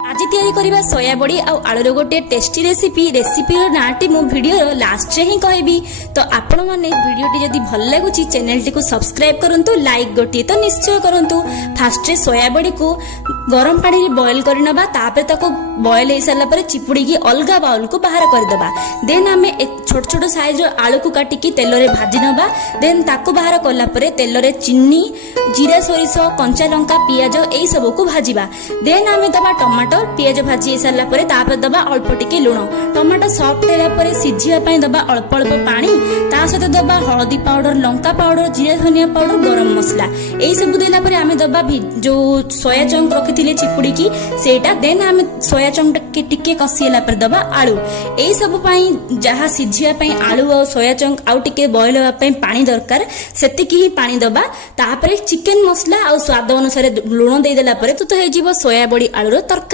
आज तैयारी करबा सोया बड़ी आ आलूर गोटे टेस्टी रेसिपी नाटी मो वीडियो लास्ट रे ही कहबी। तो आपण माने वीडियोटी जदि भल लगुची चैनल टी को सब्सक्राइब करंतु, लाइक गोटे तो निश्चय करंतु। फास्ट रे सोया बड़ी को गरम पानी रे बॉईल कर नबा, तापर ताको बॉईल हो सारा पर चिपुड़ी की अलगा बाउल को बाहर कर दबा। देन आमे छोट छोट साइज रो आलू को काटिकी तेल रे भाजी नबा। देन ताको बाहर करला परे तेल रे चिन्नी, जीरा, सोरिष, कंचा लंका, पियाज एई सब को भाजीबा। देन आमे दबा टमाटो, पियाज भाजी सारा पर तापर दबा अल्प टिके लुण। टमाटो सॉफ्ट होला पर सिझिया पई दबा अल्प अल्प पानी, ता सहित दबा हळदी पाउडर, लंका पाउडर, जीरा धनिया पाउडर, गरम मसला एई सब देला पर आमे दबा जो सोया चंक रखिथिले चिपुड़ी की सेटा। देन आमे सोया चंक के टिके कसिला पर दबा आलू। एई सब पई जहा सिझिया पई आलू और सोया चंक आउ टिके बॉईल होबा पई पानी दरकार, सेतिकी ही पानी दबा। तापर चिकन मसला और स्वाद अनुसार लुण दे देला पर तो हे जीवो सोया बड़ी आलूर तरकारी।